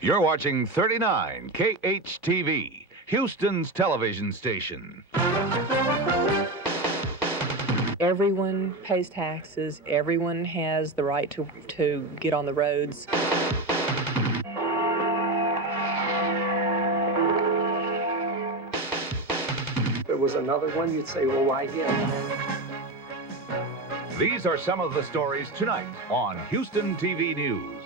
You're watching 39 KHTV, Houston's television station. Everyone pays taxes. Everyone has the right to get on the roads. If it was another one, you'd say, well, why him? These are some of the stories tonight on Houston TV News.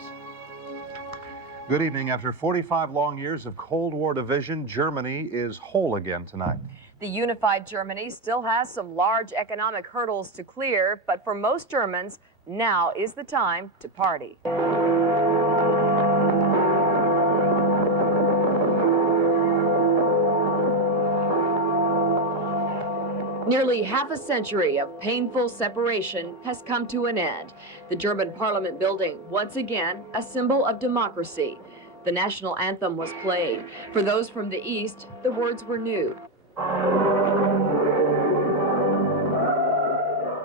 Good evening. After 45 long years of Cold War division, Germany is whole again tonight. The unified Germany still has some large economic hurdles to clear, but for most Germans, now is the time to party. Nearly half a century of painful separation has come to an end. The German parliament building, once again, a symbol of democracy. The national anthem was played. For those from the East, the words were new.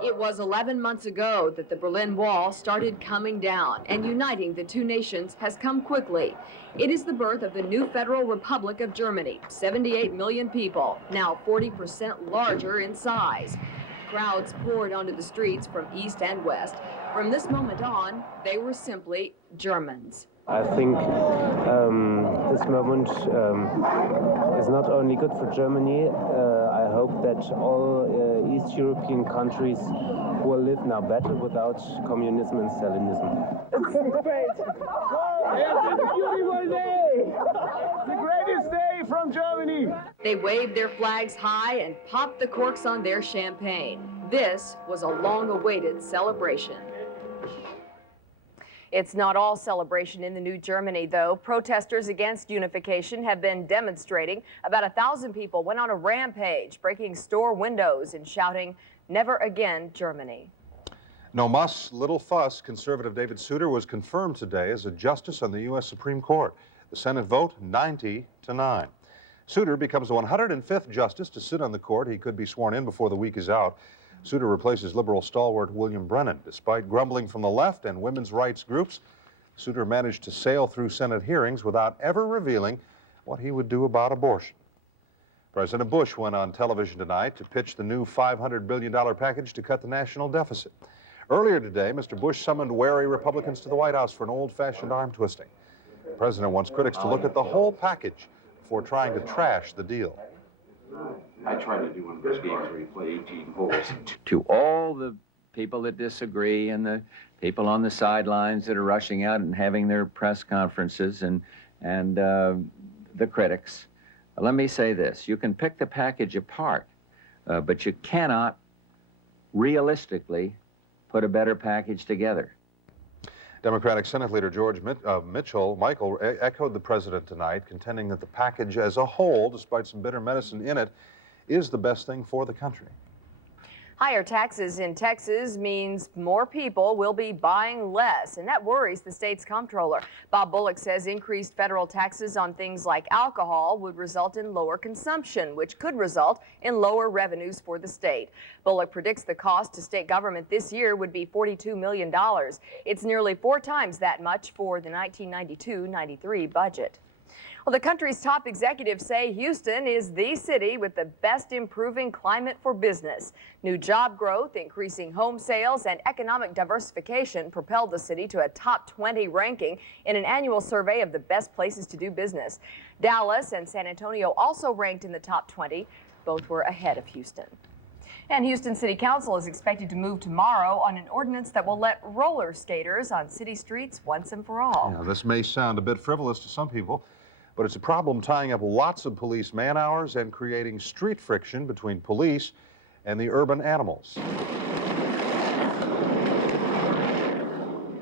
It was 11 months ago that the Berlin Wall started coming down, and uniting the two nations has come quickly. It is the birth of the new Federal Republic of Germany, 78 million people, now 40% larger in size. Crowds poured onto the streets from east and west. From this moment on, they were simply Germans. I think this moment is not only good for Germany. I hope that all East European countries will live now better without communism and Stalinism. It's great. It's a beautiful day. The greatest day from Germany. They waved their flags high and popped the corks on their champagne. This was a long-awaited celebration. It's not all celebration in the new Germany, though. Protesters against unification have been demonstrating. About 1,000 people went on a rampage, breaking store windows and shouting, "Never again, Germany." No muss, little fuss. Conservative David Souter was confirmed today as a justice on the U.S. Supreme Court. The Senate vote 90-9. Souter becomes the 105th justice to sit on the court. He could be sworn in before the week is out. Souter replaces liberal stalwart William Brennan. Despite grumbling from the left and women's rights groups, Souter managed to sail through Senate hearings without ever revealing what he would do about abortion. President Bush went on television tonight to pitch the new $500 billion package to cut the national deficit. Earlier today, Mr. Bush summoned wary Republicans to the White House for an old-fashioned arm twisting. The president wants critics to look at the whole package before trying to trash the deal. I try to do one of those games where you play 18 holes. To all the people that disagree and the people on the sidelines that are rushing out and having their press conferences and the critics, let me say this. You can pick the package apart, but you cannot realistically put a better package together. Democratic Senate Leader George Michael echoed the president tonight, contending that the package as a whole, despite some bitter medicine in it, is the best thing for the country. Higher taxes in Texas means more people will be buying less, and that worries the state's comptroller. Bob Bullock says increased federal taxes on things like alcohol would result in lower consumption, which could result in lower revenues for the state. Bullock predicts the cost to state government this year would be $42 million. It's nearly 4 times that much for the 1992-93 budget. Well, the country's top executives say Houston is the city with the best improving climate for business. New job growth, increasing home sales, and economic diversification propelled the city to a top 20 ranking in an annual survey of the best places to do business. Dallas and San Antonio also ranked in the top 20. Both were ahead of Houston. And Houston City Council is expected to move tomorrow on an ordinance that will let roller skaters on city streets once and for all. Now, this may sound a bit frivolous to some people, but it's a problem tying up lots of police man-hours and creating street friction between police and the urban animals.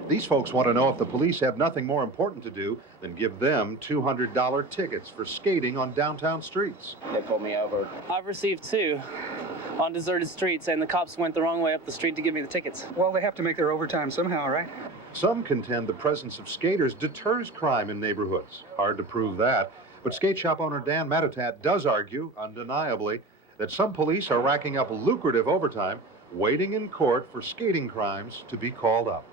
These folks want to know if the police have nothing more important to do than give them $200 tickets for skating on downtown streets. They pulled me over. I've received 2 on deserted streets, and the cops went the wrong way up the street to give me the tickets. Well, they have to make their overtime somehow, right? Some contend the presence of skaters deters crime in neighborhoods. Hard to prove that. But skate shop owner Dan Matatat does argue, undeniably, that some police are racking up lucrative overtime, waiting in court for skating crimes to be called up.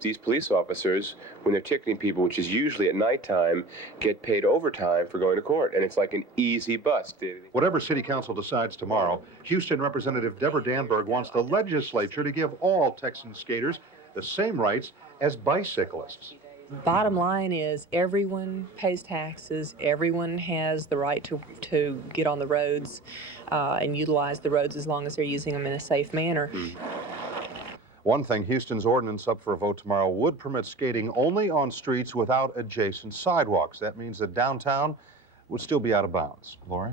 These police officers, when they're ticketing people, which is usually at nighttime, get paid overtime for going to court, and it's like an easy bust. Whatever City Council decides tomorrow, Houston Representative Deborah Danberg wants the legislature to give all Texan skaters the same rights as bicyclists. Bottom line is everyone pays taxes, everyone has the right to get on the roads and utilize the roads as long as they're using them in a safe manner. One thing, Houston's ordinance up for a vote tomorrow would permit skating only on streets without adjacent sidewalks. That means that downtown would still be out of bounds. Lori?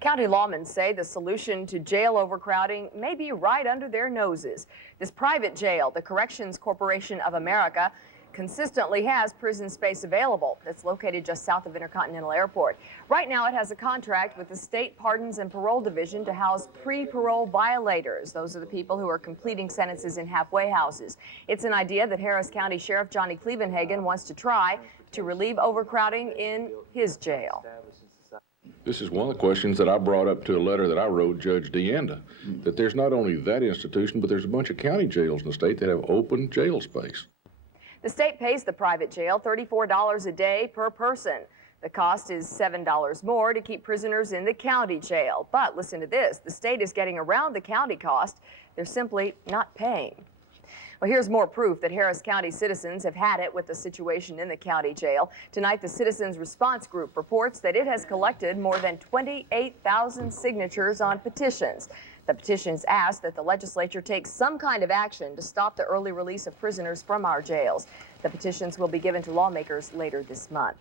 County lawmen say the solution to jail overcrowding may be right under their noses. This private jail, the Corrections Corporation of America, consistently has prison space available. It's located just south of Intercontinental Airport. Right now it has a contract with the State Pardons and Parole Division to house pre-parole violators. Those are the people who are completing sentences in halfway houses. It's an idea that Harris County Sheriff Johnny Clevenhagen wants to try to relieve overcrowding in his jail. This is one of the questions that I brought up to a letter that I wrote Judge DeAnda, that there's not only that institution, but there's a bunch of county jails in the state that have open jail space. The state pays the private jail $34 a day per person. The cost is $7 more to keep prisoners in the county jail. But listen to this, the state is getting around the county cost. They're simply not paying. Well, here's more proof that Harris County citizens have had it with the situation in the county jail. Tonight, the Citizens Response Group reports that it has collected more than 28,000 signatures on petitions. The petitions ask that the legislature take some kind of action to stop the early release of prisoners from our jails. The petitions will be given to lawmakers later this month.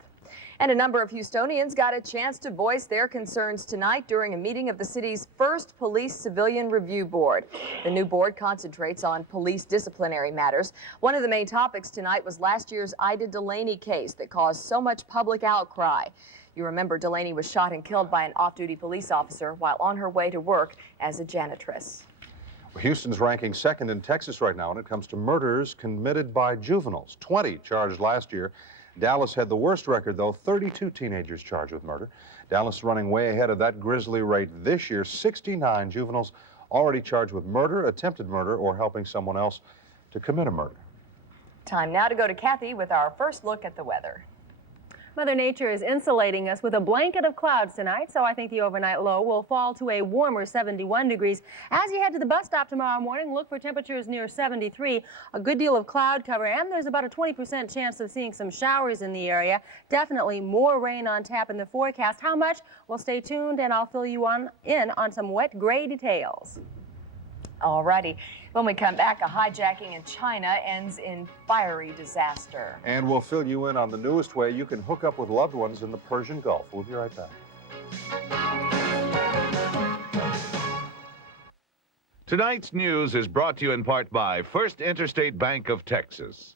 And a number of Houstonians got a chance to voice their concerns tonight during a meeting of the city's first Police Civilian Review Board. The new board concentrates on police disciplinary matters. One of the main topics tonight was last year's Ida Delaney case that caused so much public outcry. You remember Delaney was shot and killed by an off-duty police officer while on her way to work as a janitress. Houston's ranking second in Texas right now when it comes to murders committed by juveniles. 20 charged last year. Dallas had the worst record, though, 32 teenagers charged with murder. Dallas running way ahead of that grisly rate this year. 69 juveniles already charged with murder, attempted murder, or helping someone else to commit a murder. Time now to go to Kathy with our first look at the weather. Mother Nature is insulating us with a blanket of clouds tonight, so I think the overnight low will fall to a warmer 71 degrees. As you head to the bus stop tomorrow morning, look for temperatures near 73, a good deal of cloud cover, and there's about a 20% chance of seeing some showers in the area. Definitely more rain on tap in the forecast. How much? Well, stay tuned, and I'll fill you in on some wet gray details. All righty. When we come back, a hijacking in China ends in fiery disaster. And we'll fill you in on the newest way you can hook up with loved ones in the Persian Gulf. We'll be right back. Tonight's news is brought to you in part by First Interstate Bank of Texas.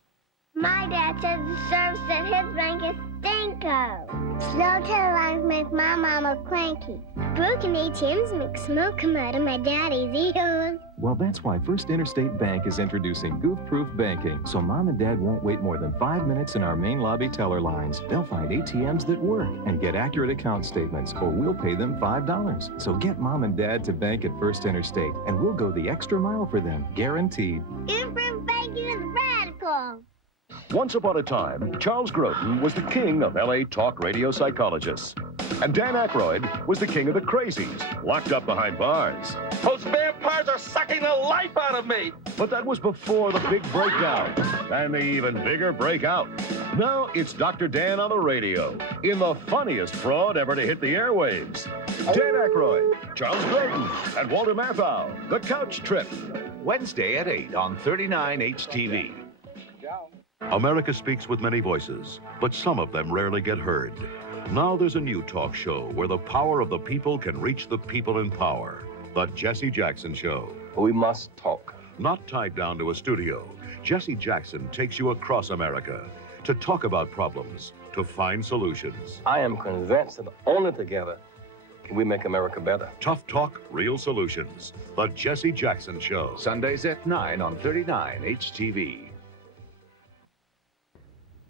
My dad says the service at his bank is stinko. Slow tail lines make my mama cranky. Broken ATMs make smoke come out of my daddy's ears. Well, that's why First Interstate Bank is introducing goof-proof banking, so Mom and Dad won't wait more than 5 minutes in our main lobby teller lines. They'll find ATMs that work and get accurate account statements, or we'll pay them $5. So get Mom and Dad to bank at First Interstate, and we'll go the extra mile for them, guaranteed. Goof-proof banking is radical. Once upon a time, Charles Grodin was the king of L.A. talk radio psychologists. And Dan Aykroyd was the king of the crazies, locked up behind bars. Those vampires are sucking the life out of me! But that was before the big breakdown, and the even bigger breakout. Now it's Dr. Dan on the radio, in the funniest fraud ever to hit the airwaves. Dan Aykroyd, Charles Grodin, and Walter Matthau, The Couch Trip. Wednesday at 8 on 39 HTV. America speaks with many voices, but some of them rarely get heard. Now there's a new talk show where the power of the people can reach the people in power. The Jesse Jackson Show. We must talk. Not tied down to a studio, Jesse Jackson takes you across America to talk about problems, to find solutions. I am convinced that only together can we make America better. Tough talk, real solutions. The Jesse Jackson Show. Sundays at 9 on 39 HTV.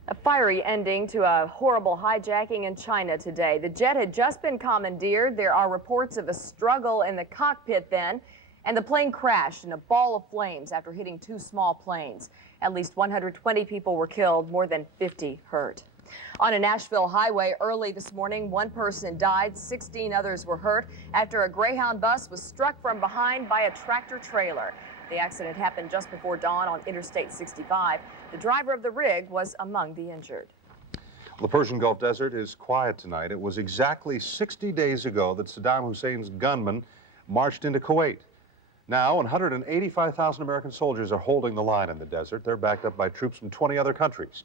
A fiery ending to a horrible hijacking in China today. The jet had just been commandeered. There are reports of a struggle in the cockpit then, And the plane crashed in a ball of flames after hitting two small planes. At least 120 people were killed, more than 50 hurt. On a Nashville highway early this morning, one person died, 16 others were hurt after a Greyhound bus was struck from behind by a tractor trailer. The accident happened just before dawn on Interstate 65. The driver of the rig was among the injured. The Persian Gulf Desert is quiet tonight. It was exactly 60 days ago that Saddam Hussein's gunmen marched into Kuwait. Now, 185,000 American soldiers are holding the line in the desert. They're backed up by troops from 20 other countries.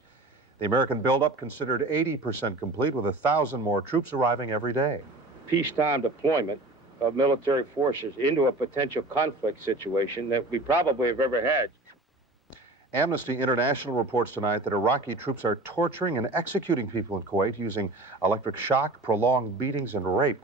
The American buildup considered 80% complete, with 1,000 more troops arriving every day. Peacetime deployment of military forces into a potential conflict situation that we probably have ever had. Amnesty International reports tonight that Iraqi troops are torturing and executing people in Kuwait using electric shock, prolonged beatings, and rape.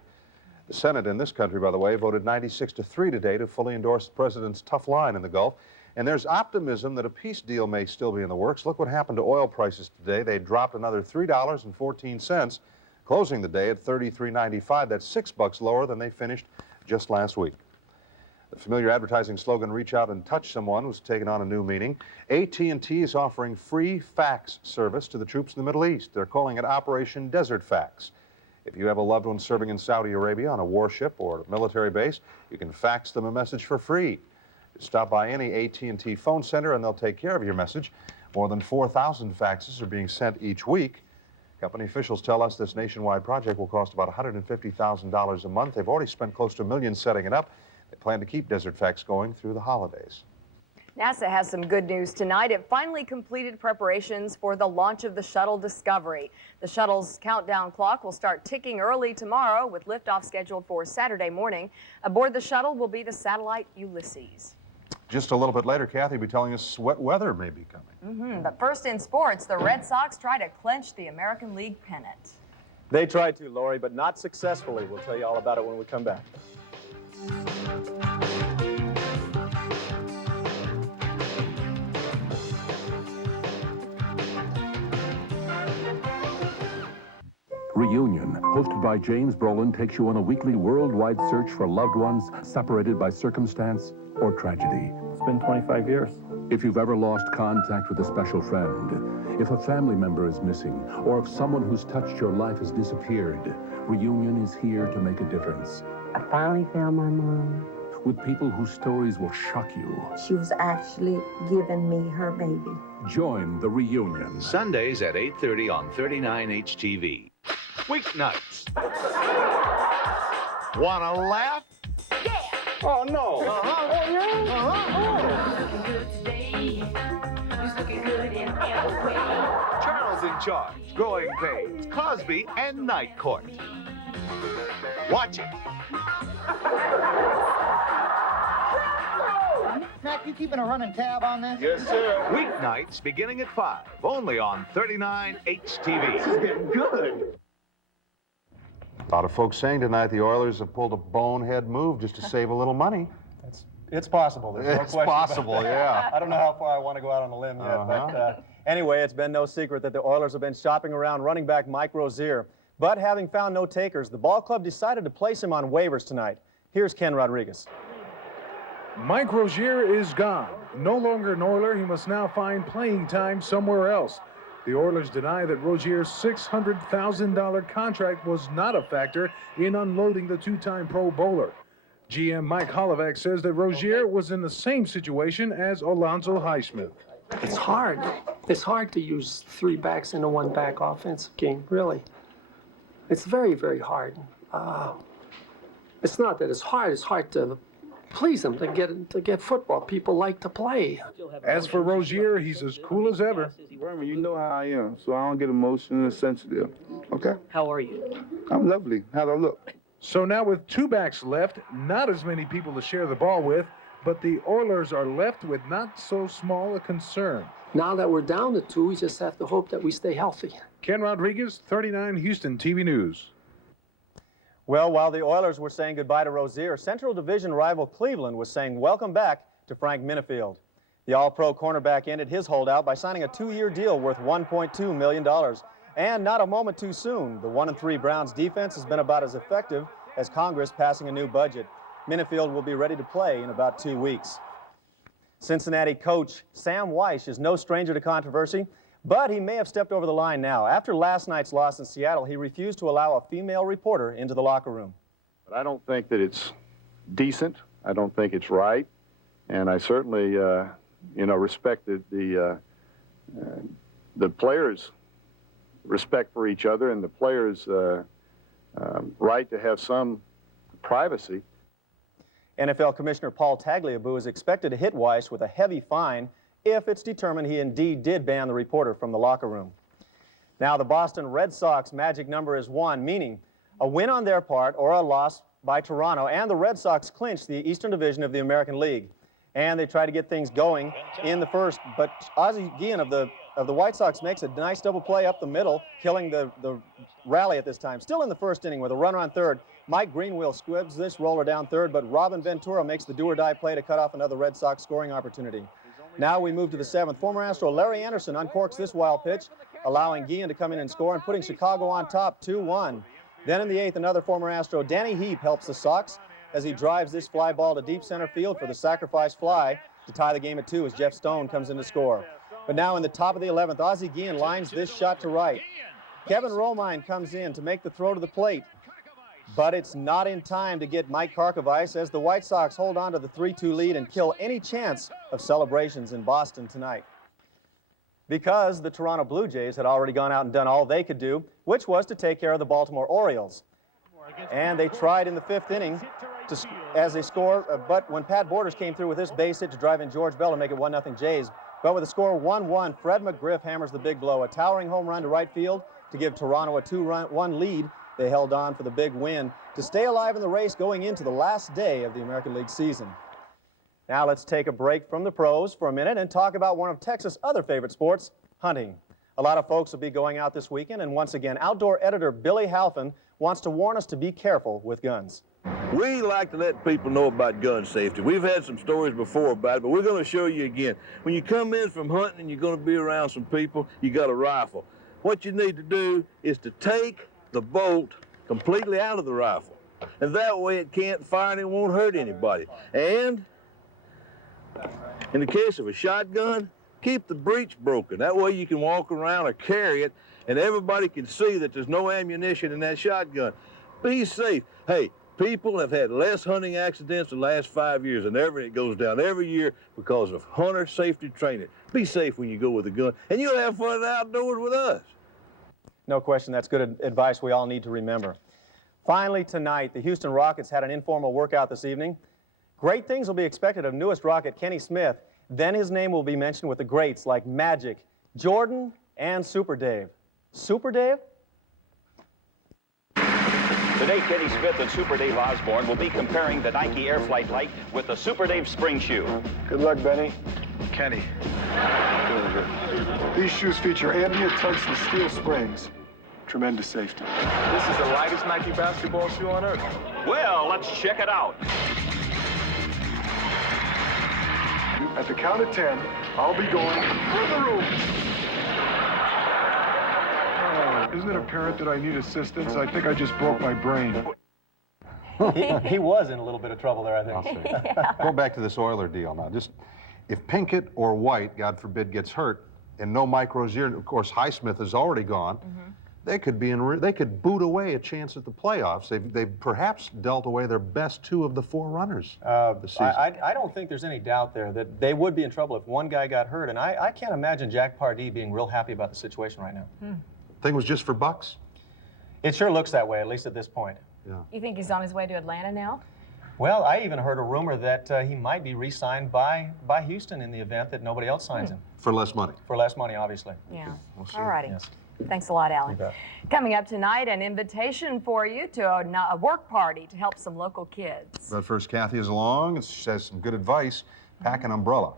The Senate in this country, by the way, voted 96-3 today to fully endorse the president's tough line in the Gulf. And there's optimism that a peace deal may still be in the works. Look what happened to oil prices today. They dropped another $3.14, closing the day at $33.95. That's $6 lower than they finished just last week. The familiar advertising slogan, "Reach out and touch someone," was taken on a new meaning. AT&T is offering free fax service to the troops in the Middle East. They're calling it Operation Desert Fax. If you have a loved one serving in Saudi Arabia on a warship or a military base, you can fax them a message for free. Stop by any AT&T phone center and they'll take care of your message. More than 4,000 faxes are being sent each week. Company officials tell us this nationwide project will cost about $150,000 a month. They've already spent close to $1 million setting it up. They plan to keep Desert Fax going through the holidays. NASA has some good news tonight. It finally completed preparations for the launch of the shuttle Discovery. The shuttle's countdown clock will start ticking early tomorrow, with liftoff scheduled for Saturday morning. Aboard the shuttle will be the satellite Ulysses. Just a little bit later, Kathy will be telling us wet weather may be coming. But first in sports, the Red Sox try to clinch the American League pennant. They tried to, Lori, but not successfully. We'll tell you all about it when we come back. Reunion, hosted by James Brolin, takes you on a weekly worldwide search for loved ones separated by circumstance or tragedy. It's been 25 years. If you've ever lost contact with a special friend, if a family member is missing, or if someone who's touched your life has disappeared, Reunion is here to make a difference. I finally found my mom. With people whose stories will shock you. She was actually giving me her baby. Join the Reunion. Sundays at 8:30 on 39 HTV. Weeknights. Wanna laugh? Yeah. Oh, no. Oh, yeah? Charles in Charge, Growing Pains, Cosby, and Night Court. Watch it. Mac, you keeping a running tab on this? Yes, sir. Weeknights beginning at 5, only on 39 HTV. This is getting good. A lot of folks saying tonight the Oilers have pulled a bonehead move just to save a little money. It's possible. There's no It's question about possible, that. yeah. I don't know how far I want to go out on a limb yet, but anyway, it's been no secret that the Oilers have been shopping around running back Mike Rozier. But having found no takers, the ball club decided to place him on waivers tonight. Here's Ken Rodriguez. Mike Rozier is gone. No longer an Oiler, he must now find playing time somewhere else. The Oilers deny that Rozier's $600,000 contract was not a factor in unloading the two-time Pro Bowler. GM Mike Holovac says that Rozier was in the same situation as Alonzo Highsmith. It's hard. It's hard to use three backs in a one-back offensive game, really. It's very, very hard. It's not that it's hard to please them, to get football. People like to play. As for Rozier, he's as cool as ever. Berman, you know how I am, so I don't get emotional and sensitive. Okay? How are you? I'm lovely. How do I look? So now with two backs left, not as many people to share the ball with, but the Oilers are left with not so small a concern. Now that we're down to two, we just have to hope that we stay healthy. Ken Rodriguez, 39 Houston TV News. Well, while the Oilers were saying goodbye to Rozier, Central Division rival Cleveland was saying welcome back to Frank Minifield. The All-Pro cornerback ended his holdout by signing a 2-year deal worth $1.2 million. And not a moment too soon, the 1-3 Browns defense has been about as effective as Congress passing a new budget. Minifield will be ready to play in about 2 weeks. Cincinnati coach Sam Weish is no stranger to controversy, but he may have stepped over the line now. After last night's loss in Seattle, he refused to allow a female reporter into the locker room. But I don't think that it's decent. I don't think it's right. And I certainly, respect the players' respect for each other and the players' right to have some privacy. NFL Commissioner Paul Tagliabue is expected to hit Weiss with a heavy fine if it's determined he indeed did ban the reporter from the locker room. Now, the Boston Red Sox magic number is 1, meaning a win on their part or a loss by Toronto, and the Red Sox clinch the Eastern Division of the American League. And they try to get things going in the first, but Ozzie Guillen of the White Sox makes a nice double play up the middle, killing the rally at this time. Still in the first inning with a runner on third. Mike Greenwell squibs this roller down third, but Robin Ventura makes the do-or-die play to cut off another Red Sox scoring opportunity. Now we move to the 7th. Former Astro Larry Anderson uncorks this wild pitch, allowing Guillen to come in and score and putting Chicago on top 2-1. Then in the 8th, another former Astro, Danny Heap, helps the Sox as he drives this fly ball to deep center field for the sacrifice fly to tie the game at 2 as Jeff Stone comes in to score. But now in the top of the 11th, Ozzie Guillen lines this shot to right. Kevin Romine comes in to make the throw to the plate, but it's not in time to get Mike Karkovice as the White Sox hold on to the 3-2 lead and kill any chance of celebrations in Boston tonight. Because the Toronto Blue Jays had already gone out and done all they could do, which was to take care of the Baltimore Orioles. And they tried in the 5th inning as they score, but when Pat Borders came through with this base hit to drive in George Bell to make it 1-0 Jays, but with the score 1-1, Fred McGriff hammers the big blow, a towering home run to right field to give Toronto a 2-1 lead. They held on for the big win to stay alive in the race going into the last day of the American League season. Now let's take a break from the pros for a minute and talk about one of Texas' other favorite sports, hunting. A lot of folks will be going out this weekend, and once again, outdoor editor Billy Halfin wants to warn us to be careful with guns. We like to let people know about gun safety. We've had some stories before about it, but we're going to show you again. When you come in from hunting and you're going to be around some people, you got a rifle. What you need to do is to take the bolt completely out of the rifle, and that way it can't fire and it won't hurt anybody. And in the case of a shotgun, keep the breech broken. That way you can walk around or carry it and everybody can see that there's no ammunition in that shotgun. Be safe. Hey, people have had less hunting accidents in the last 5 years, and it goes down every year because of hunter safety training. Be safe when you go with a gun, and you'll have fun outdoors with us. No question, that's good advice we all need to remember. Finally tonight, the Houston Rockets had an informal workout this evening. Great things will be expected of newest Rocket Kenny Smith. Then his name will be mentioned with the greats like Magic, Jordan, and Super Dave. Super Dave? Today, Kenny Smith and Super Dave Osborne will be comparing the Nike Air Flight Lite with the Super Dave spring shoe. Good luck, Benny. Kenny. Doing good. These shoes feature ambient tungsten steel springs. Tremendous safety. This is the lightest Nike basketball shoe on earth. Well, let's check it out. At the count of 10, I'll be going through the roof. Isn't it apparent that I need assistance? I think I just broke my brain. He was in a little bit of trouble there, I think. Yeah. Go back to this Oiler deal now. Just if Pinkett or White, God forbid, gets hurt, and no Mike Rozier, of course Highsmith is already gone, they could be they could boot away a chance at the playoffs. They've perhaps dealt away their best 2 of the 4 runners this season. I don't think there's any doubt there that they would be in trouble if one guy got hurt, and I can't imagine Jack Pardee being real happy about the situation right now. Thing was just for bucks? It sure looks that way, at least at this point. Yeah. You think he's on his way to Atlanta now? Well, I even heard a rumor that he might be re-signed by Houston in the event that nobody else signs him. For less money? For less money, obviously. Yeah. We'll see. All righty. Yes. Thanks a lot, Alan. Coming up tonight, an invitation for you to a work party to help some local kids. But first, Kathy is along. She has some good advice. Pack an umbrella.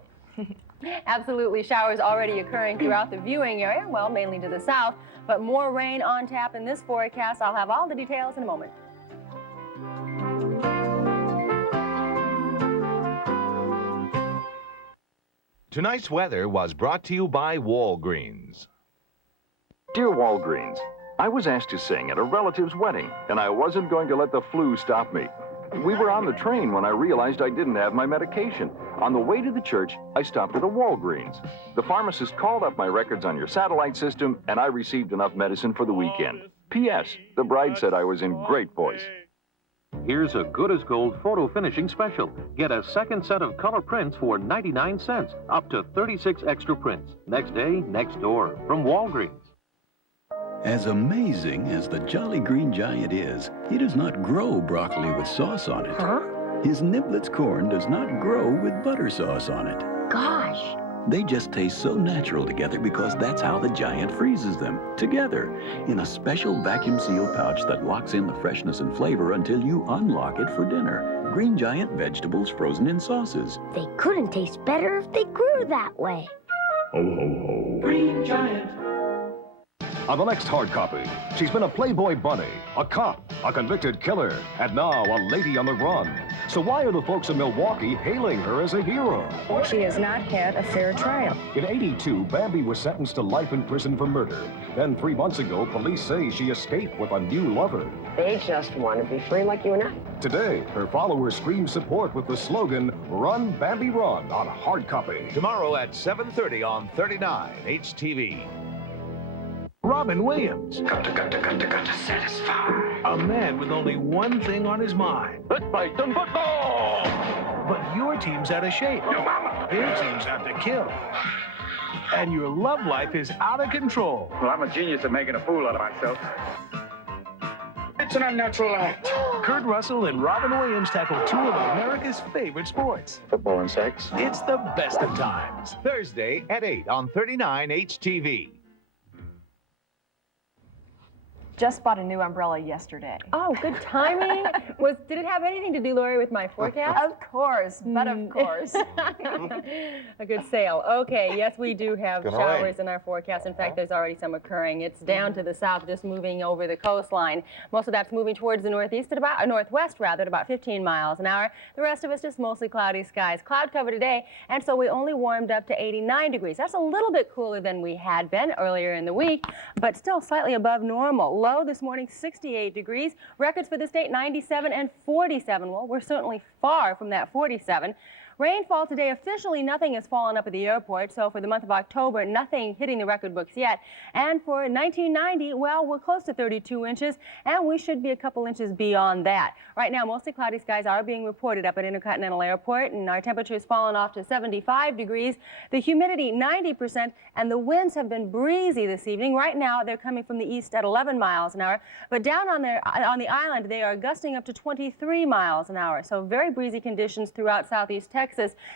Absolutely. Showers already occurring throughout the viewing area, well, mainly to the south, but more rain on tap in this forecast. I'll have all the details in a moment. Tonight's weather was brought to you by Walgreens. Dear Walgreens, I was asked to sing at a relative's wedding, and I wasn't going to let the flu stop me. We were on the train when I realized I didn't have my medication. On the way to the church, I stopped at a Walgreens. The pharmacist called up my records on your satellite system, and I received enough medicine for the weekend. P.S. The bride said I was in great voice. Here's a good-as-gold photo finishing special. Get a second set of color prints for 99 cents, up to 36 extra prints. Next day, next door, from Walgreens. As amazing as the Jolly Green Giant is, he does not grow broccoli with sauce on it. Huh? His Niblets corn does not grow with butter sauce on it. Gosh. They just taste so natural together because that's how the Giant freezes them, together, in a special vacuum seal pouch that locks in the freshness and flavor until you unlock it for dinner. Green Giant vegetables frozen in sauces. They couldn't taste better if they grew that way. Ho, ho, ho. Green Giant. On the next hard copy, she's been a Playboy bunny, a cop, a convicted killer, and now a lady on the run. So why are the folks in Milwaukee hailing her as a hero? She has not had a fair trial. In '82, Bambi was sentenced to life in prison for murder. Then 3 months ago, police say she escaped with a new lover. They just want to be free like you and I. Today, her followers scream support with the slogan, "Run, Bambi, Run," on hard copy. Tomorrow at 7:30 on 39 HTV. Robin Williams. Got to satisfy. A man with only one thing on his mind. Let's play some football! But your team's out of shape. Your mama. Their team's out to kill. And your love life is out of control. Well, I'm a genius at making a fool out of myself. It's an unnatural act. Kurt Russell and Robin Williams tackle two of America's favorite sports. Football and sex. It's the best of times. Thursday at 8 on 39 HTV. Just bought a new umbrella yesterday. Oh, good timing. Did it have anything to do, Lori, with my forecast? Of course, but of course. A good sale. Okay, yes, we do have Good showers morning. in our forecast. In fact, there's already some occurring. It's down to the south, just moving over the coastline. Most of that's moving towards the northeast at about, northwest rather, at about 15 miles an hour. The rest of it's just mostly cloudy skies. Cloud cover today, and so we only warmed up to 89 degrees. That's a little bit cooler than we had been earlier in the week, but still slightly above normal. Low this morning, 68 degrees. Records for the state, 97 and 47. Well, we're certainly far from that 47. Rainfall today, officially nothing has fallen up at the airport, so for the month of October, nothing hitting the record books yet. And for 1990, well, we're close to 32 inches, and we should be a couple inches beyond that. Right now, mostly cloudy skies are being reported up at Intercontinental Airport, and our temperature has fallen off to 75 degrees. The humidity, 90%, and the winds have been breezy this evening. Right now, they're coming from the east at 11 miles an hour, but down on the island, they are gusting up to 23 miles an hour, so very breezy conditions throughout southeast Texas.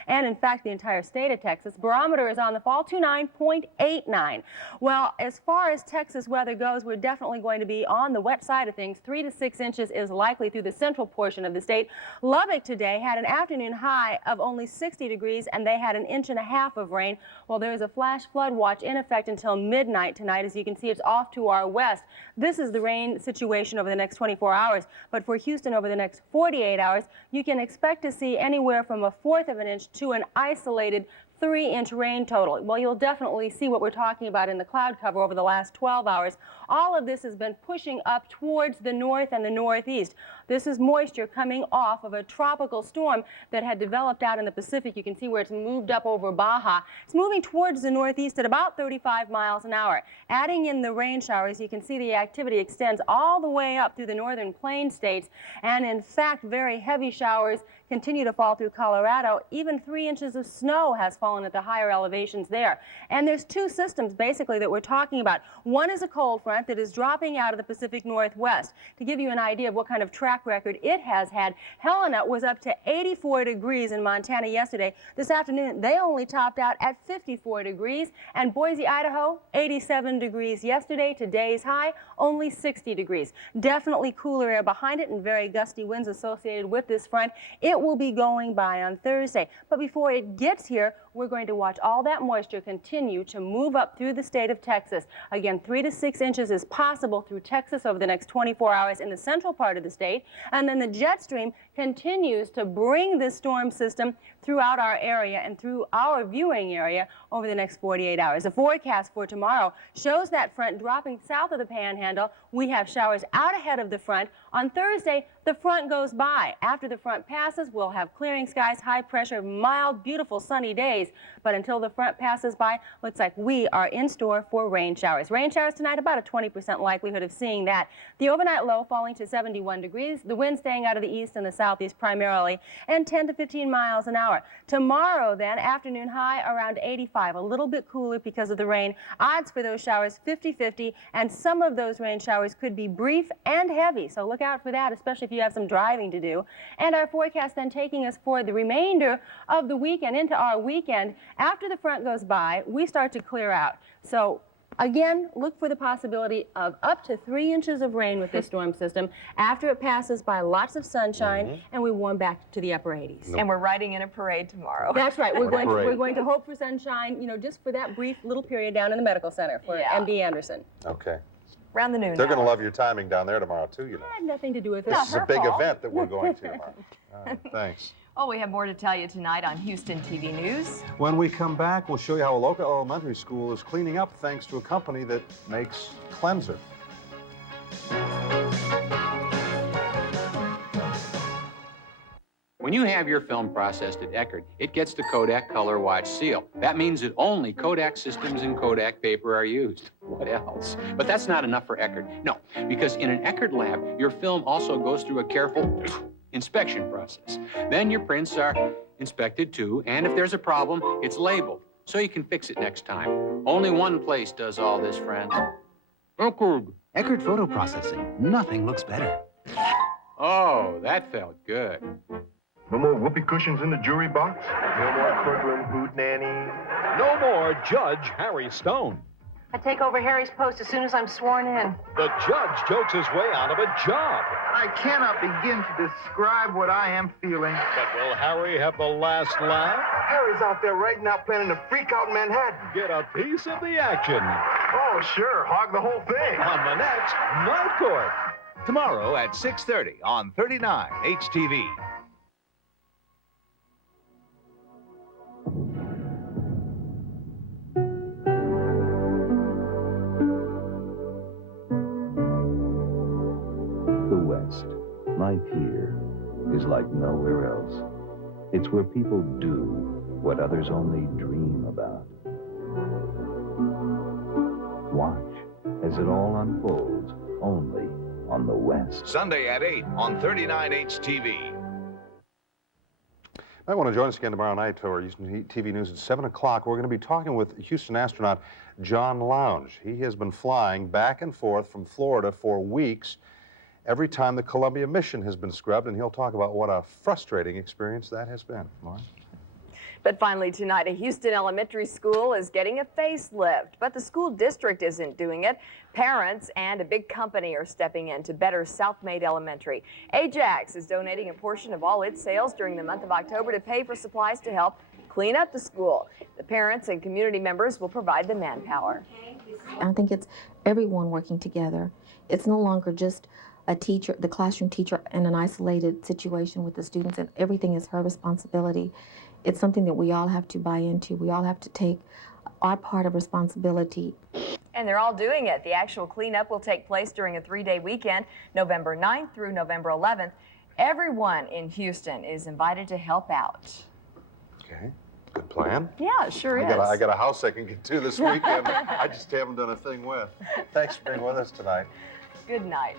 And in fact the entire state of Texas. Barometer is on the fall, 29.89. Well, as far as Texas weather goes, we're definitely going to be on the wet side of things. 3 to 6 inches is likely through the central portion of the state. Lubbock today had an afternoon high of only 60 degrees, and they had 1.5 inches of rain. Well, there is a flash flood watch in effect until midnight tonight. As you can see, it's off to our west. This is the rain situation over the next 24 hours. But for Houston, over the next 48 hours, you can expect to see anywhere from 1/4 of an inch to an isolated 3-inch rain total. Well, you'll definitely see what we're talking about in the cloud cover over the last 12 hours. All of this has been pushing up towards the north and the northeast. This is moisture coming off of a tropical storm that had developed out in the Pacific. You can see where it's moved up over Baja. It's moving towards the northeast at about 35 miles an hour. Adding in the rain showers, you can see the activity extends all the way up through the northern plain states. And in fact, very heavy showers continue to fall through Colorado. Even 3 inches of snow has fallen at the higher elevations there. And there's two systems basically that we're talking about. One is a cold front that is dropping out of the Pacific Northwest. To give you an idea of what kind of track record it has had, Helena was up to 84 degrees in Montana yesterday. This afternoon, they only topped out at 54 degrees. And Boise, Idaho, 87 degrees yesterday. Today's high, only 60 degrees. Definitely cooler air behind it and very gusty winds associated with this front. It will be going by on Thursday. But before it gets here, we're we're going to watch all that moisture continue to move up through the state of Texas. Again, 3 to 6 inches is possible through Texas over the next 24 hours in the central part of the state. And then the jet stream continues to bring this storm system throughout our area and through our viewing area over the next 48 hours. The forecast for tomorrow shows that front dropping south of the Panhandle. We have showers out ahead of the front. On Thursday, the front goes by. After the front passes, we'll have clearing skies, high pressure, mild, beautiful sunny days. But until the front passes by, looks like we are in store for rain showers. Rain showers tonight, about a 20% likelihood of seeing that. The overnight low falling to 71 degrees. The wind staying out of the east and the southeast primarily, and 10 to 15 miles an hour. Tomorrow then, afternoon high around 85, a little bit cooler because of the rain. Odds for those showers 50-50, and some of those rain showers could be brief and heavy, so look out for that, especially if you have some driving to do. And our forecast then taking us for the remainder of the weekend into our weekend. After the front goes by, we start to clear out. So again, look for the possibility of up to 3 inches of rain with this storm system. After it passes by, lots of sunshine, and we warm back to the upper 80s. And we're riding in a parade tomorrow. That's right. We're going to hope for sunshine, you know, just for that brief little period down in the medical center for MD Anderson. Okay. Around the noon They're going to hour. love your timing down there tomorrow, too, you know. It had nothing to do with it. This is a big event that we're going to tomorrow. All right, thanks. Well, we have more to tell you tonight on Houston TV News. When we come back, we'll show you how a local elementary school is cleaning up thanks to a company that makes cleanser. When you have your film processed at Eckerd, it gets the Kodak Color Watch seal. That means that only Kodak systems and Kodak paper are used. What else? But that's not enough for Eckerd. No, because in an Eckerd lab, your film also goes through a careful inspection process. Then your prints are inspected too, and if there's a problem, it's labeled, so you can fix it next time. Only one place does all this, friends. Eckerd. Eckerd photo processing. Nothing looks better. Oh, that felt good. No more whoopee cushions in the jury box? No more courtroom hootenanny? No more Judge Harry Stone. I take over Harry's post as soon as I'm sworn in. The judge jokes his way out of a job. I cannot begin to describe what I am feeling. But will Harry have the last laugh? Harry's out there right now planning to freak out in Manhattan. Get a piece of the action Oh, sure. Hog the whole thing. on the next Night Court. Tomorrow at 6:30 on 39 HTV. The West. Life here is like nowhere else. It's where people do what others only dream about. Watch as it all unfolds only on the West. Sunday at 8 on 39 HTV. Might want to join us again tomorrow night for Houston TV News at 7 o'clock. We're going to be talking with Houston astronaut John Lounge. He has been flying back and forth from Florida for weeks every time the Columbia mission has been scrubbed, and he'll talk about what a frustrating experience that has been. Lauren? But finally tonight, a Houston elementary school is getting a facelift, but the school district isn't doing it. Parents and a big company are stepping in to better South Maid Elementary. Ajax is donating a portion of all its sales during the month of October to pay for supplies to help clean up the school. The parents and community members will provide the manpower. I think it's everyone working together. It's no longer just a teacher, the classroom teacher, in an isolated situation with the students, and everything is her responsibility. It's something that we all have to buy into. We all have to take our part of responsibility. And they're all doing it. The actual cleanup will take place during a 3-day weekend, November 9th through November 11th. Everyone in Houston is invited to help out. Okay, good plan. Yeah, it sure is. I got a house I can get to this weekend. I just haven't done a thing with. Thanks for being with us tonight. Good night.